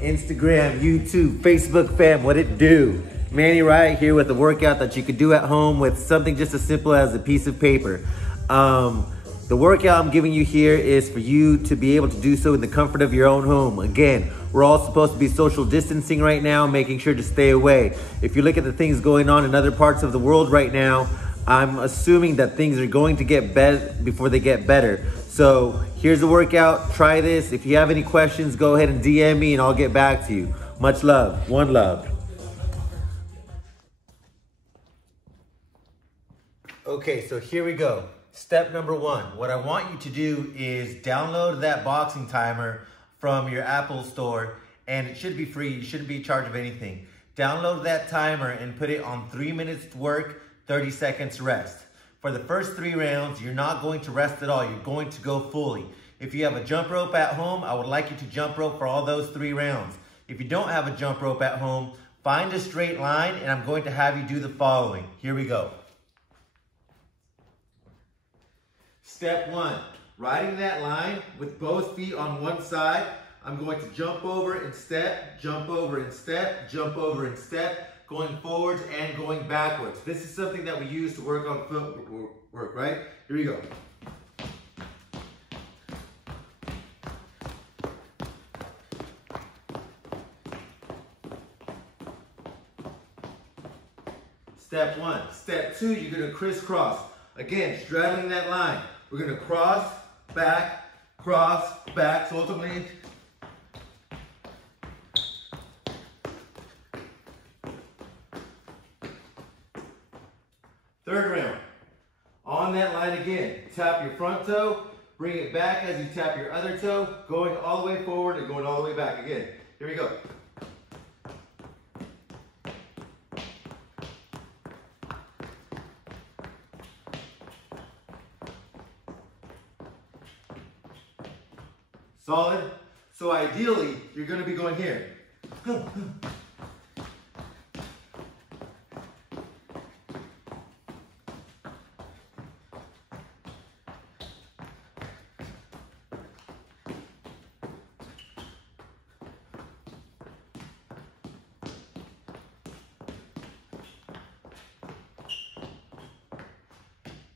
Instagram, YouTube, Facebook fam, what it do? Manny right here with a workout that you could do at home with something just as simple as a piece of paper. The workout I'm giving you here is for you to be able to do so in the comfort of your own home. Again, we're all supposed to be social distancing right now, making sure to stay away. If you look at the things going on in other parts of the world right now, I'm assuming that things are going to get better before they get better. So here's the workout, try this. If you have any questions, go ahead and DM me and I'll get back to you. Much love, one love. Okay, so here we go. Step number one. What I want you to do is download that boxing timer from your Apple store, and it should be free. You shouldn't be charged of anything. Download that timer and put it on 3 minutes work, 30 seconds rest. For the first 3 rounds, you're not going to rest at all. You're going to go fully. If you have a jump rope at home, I would like you to jump rope for all those 3 rounds. If you don't have a jump rope at home, find a straight line, and I'm going to have you do the following. Here we go. Step 1, riding that line with both feet on one side. I'm going to jump over and step, jump over and step, jump over and step, going forwards and going backwards. This is something that we use to work on footwork, right? Here we go. Step 1. Step 2, you're going to crisscross. Again, straddling that line. We're going to cross, back, so ultimately, third round. On that line again, tap your front toe, bring it back as you tap your other toe, going all the way forward and going all the way back again. Here we go. Solid. So ideally, you're going to be going here.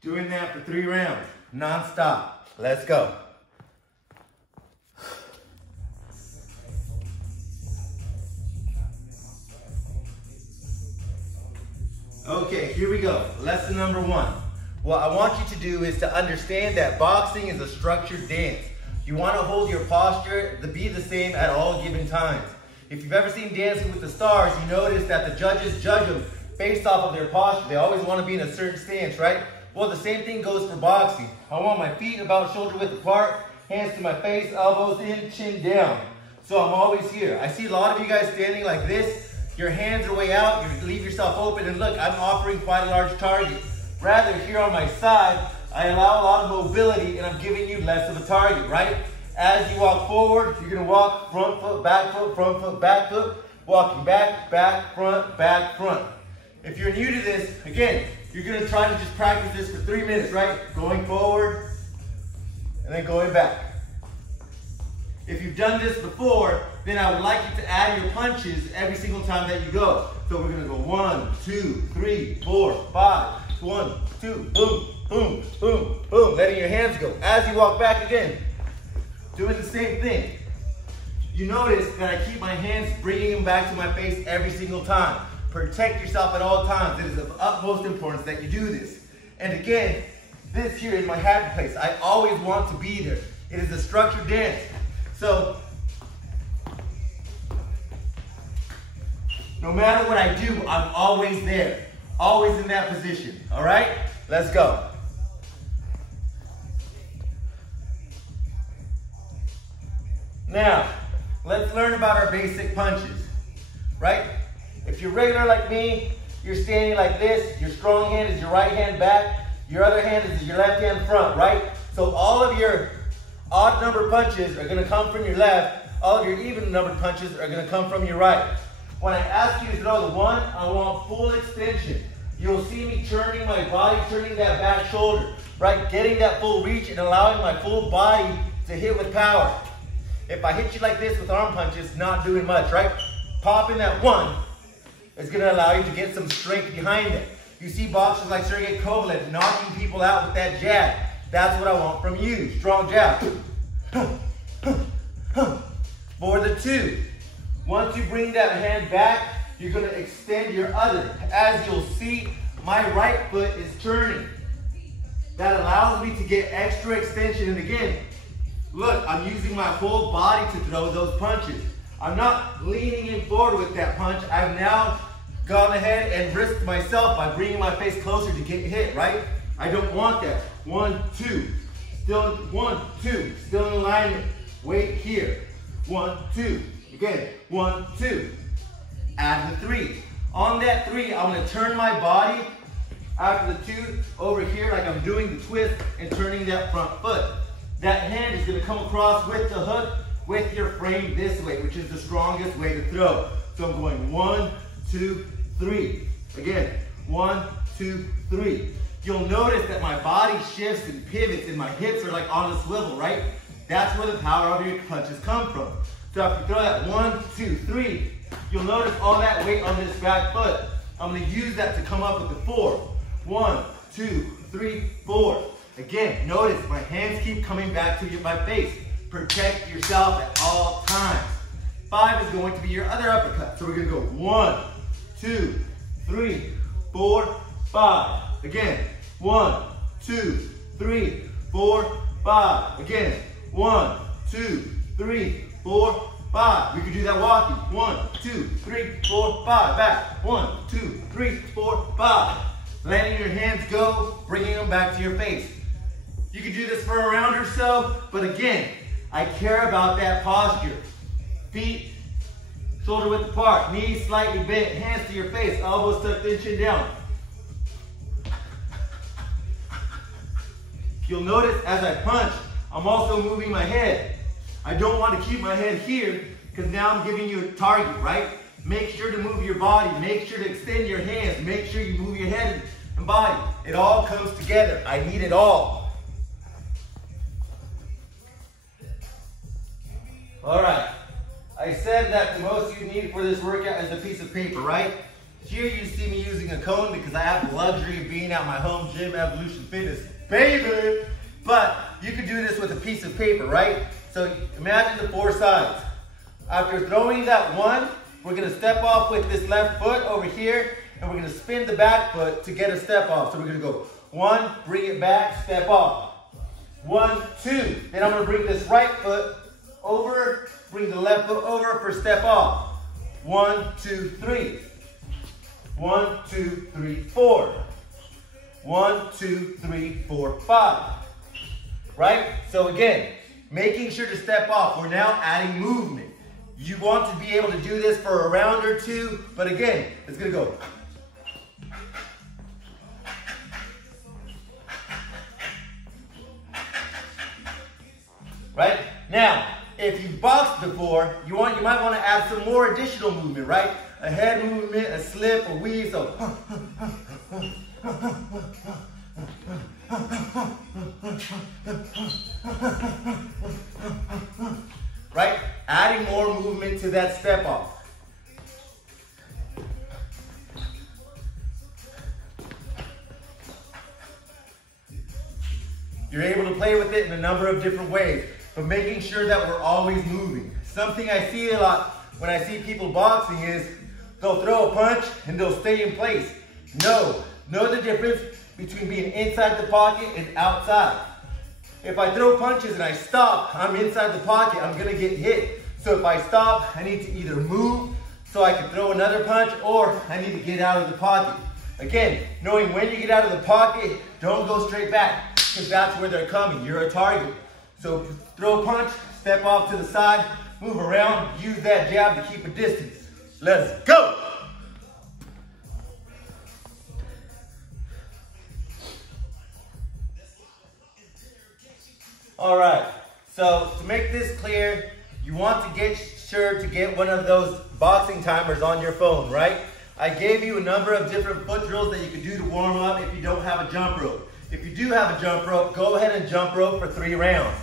Doing that for 3 rounds, non-stop. Let's go. Okay, here we go. Lesson number 1. What I want you to do is to understand that boxing is a structured dance. You want to hold your posture to be the same at all given times. If you've ever seen Dancing with the Stars, you notice that the judges judge them based off of their posture. They always want to be in a certain stance, right? Well, the same thing goes for boxing. I want my feet about shoulder width apart, hands to my face, elbows in, chin down. So I'm always here. I see a lot of you guys standing like this. Your hands are way out, you leave yourself open, and look, I'm offering quite a large target. Rather, here on my side, I allow a lot of mobility, and I'm giving you less of a target, right? As you walk forward, you're gonna walk front foot, back foot, walking back, front. If you're new to this, again, you're gonna try to just practice this for 3 minutes, right? Going forward, and then going back. If you've done this before, then I would like you to add your punches every single time that you go. So we're gonna go 1, 2, 3, 4, 5. 1, 2, boom, boom, boom, boom. Letting your hands go. As you walk back again, doing the same thing. You notice that I keep my hands bringing them back to my face every single time. Protect yourself at all times. It is of utmost importance that you do this. And again, this here is my happy place. I always want to be there. It is a structured dance. So, no matter what I do, I'm always there. Always in that position. All right? Let's go. Now, let's learn about our basic punches. Right? If you're regular like me, you're standing like this. Your strong hand is your right hand back. Your other hand is your left hand front, right? So all of your odd number punches are gonna come from your left. All of your even numbered punches are gonna come from your right. When I ask you to throw the 1, I want full extension. You'll see me turning my body, turning that back shoulder, right? Getting that full reach and allowing my full body to hit with power. If I hit you like this with arm punches, not doing much, right? Popping that one is going to allow you to get some strength behind it. You see boxers like Sergey Kovalev knocking people out with that jab. That's what I want from you. Strong jab. For the 2. Once you bring that hand back, you're going to extend your other. As you'll see, my right foot is turning. That allows me to get extra extension. And again, look, I'm using my whole body to throw those punches. I'm not leaning in forward with that punch. I've now gone ahead and risked myself by bringing my face closer to get hit, right? I don't want that. 1, 2. Still 1, 2. Still in alignment. Wait here. 1, 2. Again. 1, 2. Add the 3. On that 3, I'm going to turn my body after the 2 over here like I'm doing the twist and turning that front foot. That hand is going to come across with the hook with your frame this way, which is the strongest way to throw. So I'm going 1, 2, 3. Again, 1, 2, 3. You'll notice that my body shifts and pivots and my hips are like on a swivel, right? That's where the power of your punches come from. So if you throw that 1, 2, 3, you'll notice all that weight on this back foot. I'm going to use that to come up with the 4. 1, 2, 3, 4. Again, notice my hands keep coming back to my face. Protect yourself at all times. 5 is going to be your other uppercut. So we're going to go 1, 2, 3, 4, 5. Again, 1, 2, 3, 4, 5. Again, 1, 2, 3, 4, 5. We could do that walking. 1, 2, 3, 4, 5. Back. 1, 2, 3, 4, 5. Letting your hands go, bringing them back to your face. You could do this for a round or so, but again, I care about that posture. Feet shoulder width apart, knees slightly bent, hands to your face, elbows tucked in, chin down. You'll notice as I punch, I'm also moving my head. I don't want to keep my head here because now I'm giving you a target, right? Make sure to move your body. Make sure to extend your hands. Make sure you move your head and body. It all comes together. I need it all. All right. I said that the most you need for this workout is a piece of paper, right? Here you see me using a cone because I have the luxury of being at my home gym, Evolution Fitness, baby. But you could do this with a piece of paper, right? So imagine the 4 sides. After throwing that 1, we're going to step off with this left foot over here, and we're going to spin the back foot to get a step off. So we're going to go 1, bring it back, step off. 1, 2. Then I'm going to bring this right foot over, bring the left foot over for step off. 1, 2, 3. 1, 2, 3, 4. 1, 2, 3, 4, 5. Right? So again, making sure to step off. We're now adding movement. You want to be able to do this for a round or 2, but again, it's going to go. Right? Now, if you've boxed before, you might want to add some more additional movement, right? A head movement, a slip, a weave, so. Right? Adding more movement to that step off. You're able to play with it in a number of different ways, but making sure that we're always moving. Something I see a lot when I see people boxing is they'll throw a punch and they'll stay in place. No, know the difference between being inside the pocket and outside. If I throw punches and I stop, I'm inside the pocket, I'm gonna get hit. So if I stop, I need to either move so I can throw another punch, or I need to get out of the pocket. Again, knowing when you get out of the pocket, don't go straight back, because that's where they're coming. You're a target. So throw a punch, step off to the side, move around, use that jab to keep a distance. Let's go! All right, so to make this clear, you want to get sure to get one of those boxing timers on your phone, right? I gave you a number of different foot drills that you could do to warm up if you don't have a jump rope. If you do have a jump rope, go ahead and jump rope for 3 rounds.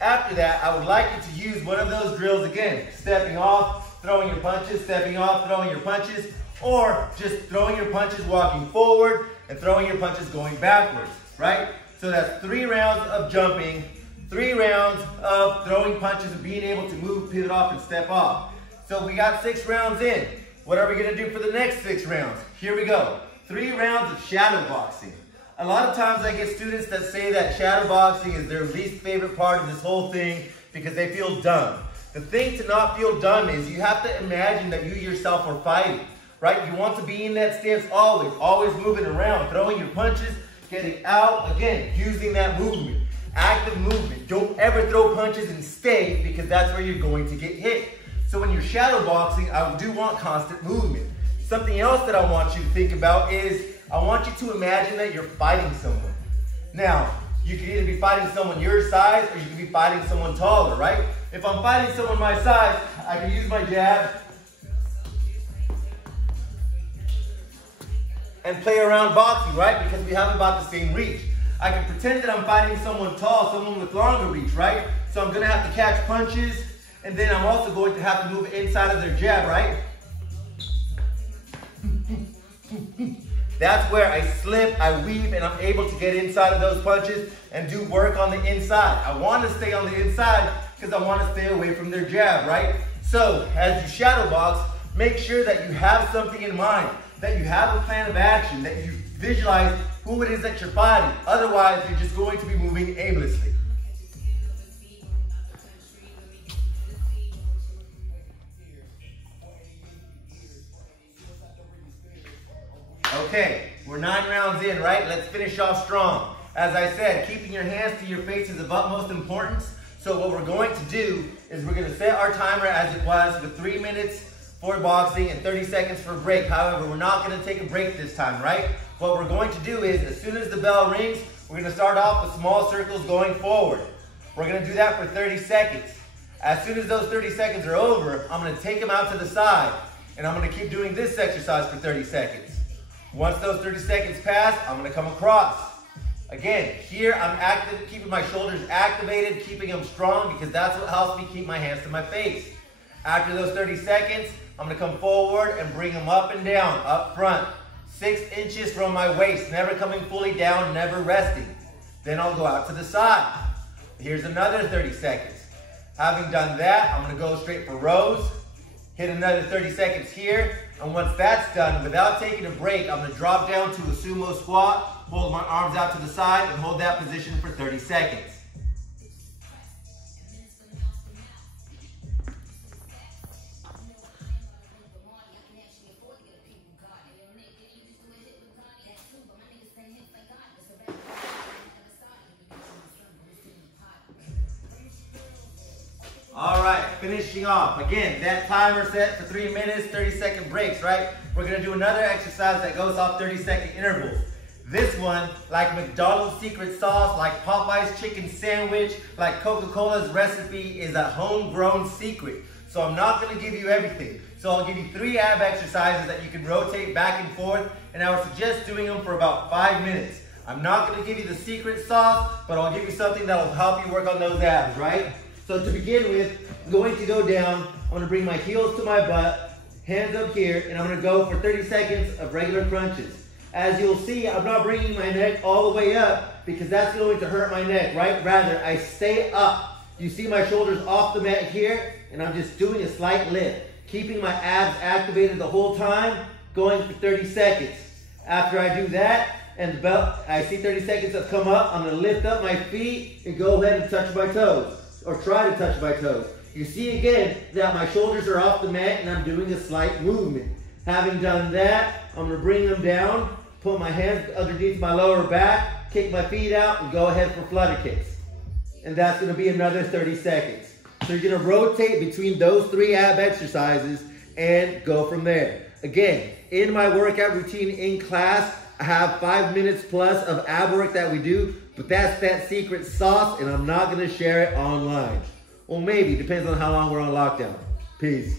After that, I would like you to use one of those drills again. Stepping off, throwing your punches, stepping off, throwing your punches, or just throwing your punches, walking forward, and throwing your punches going backwards, right? So that's 3 rounds of jumping, 3 rounds of throwing punches and being able to move, pivot off, and step off. So we got 6 rounds in. What are we gonna do for the next 6 rounds? Here we go. 3 rounds of shadow boxing. A lot of times I get students that say that shadow boxing is their least favorite part of this whole thing because they feel dumb. The thing to not feel dumb is you have to imagine that you yourself are fighting, right? You want to be in that stance always moving around, throwing your punches, getting out, again, using that movement, active movement. Don't ever throw punches and stay because that's where you're going to get hit. So when you're shadow boxing, I do want constant movement. Something else that I want you to think about is I want you to imagine that you're fighting someone. Now, you can either be fighting someone your size or you can be fighting someone taller, right? If I'm fighting someone my size, I can use my jab and play around boxing, right? Because we have about the same reach. I can pretend that I'm fighting someone tall, someone with longer reach, right? So I'm gonna have to catch punches, and then I'm also going to have to move inside of their jab, right? That's where I slip, I weave, and I'm able to get inside of those punches and do work on the inside. I want to stay on the inside because I want to stay away from their jab, right? So as you shadow box, make sure that you have something in mind, that you have a plan of action, that you visualize who it is that you're fighting. Otherwise, you're just going to be moving aimlessly. Okay, we're 9 rounds in, right? Let's finish off strong. As I said, keeping your hands to your face is of utmost importance. So what we're going to do is we're going to set our timer as it was with 3 minutes for boxing and 30 seconds for a break. However, we're not going to take a break this time, right? What we're going to do is as soon as the bell rings, we're going to start off with small circles going forward. We're going to do that for 30 seconds. As soon as those 30 seconds are over, I'm going to take them out to the side and I'm going to keep doing this exercise for 30 seconds. Once those 30 seconds pass, I'm going to come across. Again, here I'm keeping my shoulders activated, keeping them strong because that's what helps me keep my hands to my face. After those 30 seconds, I'm going to come forward and bring them up and down, up front. 6 inches from my waist, never coming fully down, never resting. Then I'll go out to the side. Here's another 30 seconds. Having done that, I'm going to go straight for rows. Hit another 30 seconds here. And once that's done, without taking a break, I'm going to drop down to a sumo squat, hold my arms out to the side, and hold that position for 30 seconds. All right, finishing off. Again, that timer set for 3 minutes, 30-second breaks, right? We're gonna do another exercise that goes off 30-second intervals. This one, like McDonald's secret sauce, like Popeye's chicken sandwich, like Coca-Cola's recipe, is a homegrown secret. So I'm not gonna give you everything. So I'll give you 3 ab exercises that you can rotate back and forth, and I would suggest doing them for about 5 minutes. I'm not gonna give you the secret sauce, but I'll give you something that'll help you work on those abs, right? So to begin with, I'm going to go down, I'm going to bring my heels to my butt, hands up here, and I'm going to go for 30 seconds of regular crunches. As you'll see, I'm not bringing my neck all the way up because that's going to hurt my neck, right? Rather, I stay up. You see my shoulders off the mat here, and I'm just doing a slight lift, keeping my abs activated the whole time, going for 30 seconds. After I do that, and the belt, I see 30 seconds have come up, I'm going to lift up my feet and go ahead and touch my toes. Or try to touch my toes. You see again that my shoulders are off the mat and I'm doing a slight movement. Having done that, I'm going to bring them down, put my hands underneath my lower back, kick my feet out, and go ahead for flutter kicks. And that's going to be another 30 seconds. So you're going to rotate between those 3 ab exercises and go from there. Again, in my workout routine in class, I have 5 minutes plus of ab work that we do, but that's that secret sauce, and I'm not going to share it online. Well, maybe, depends on how long we're on lockdown. Peace.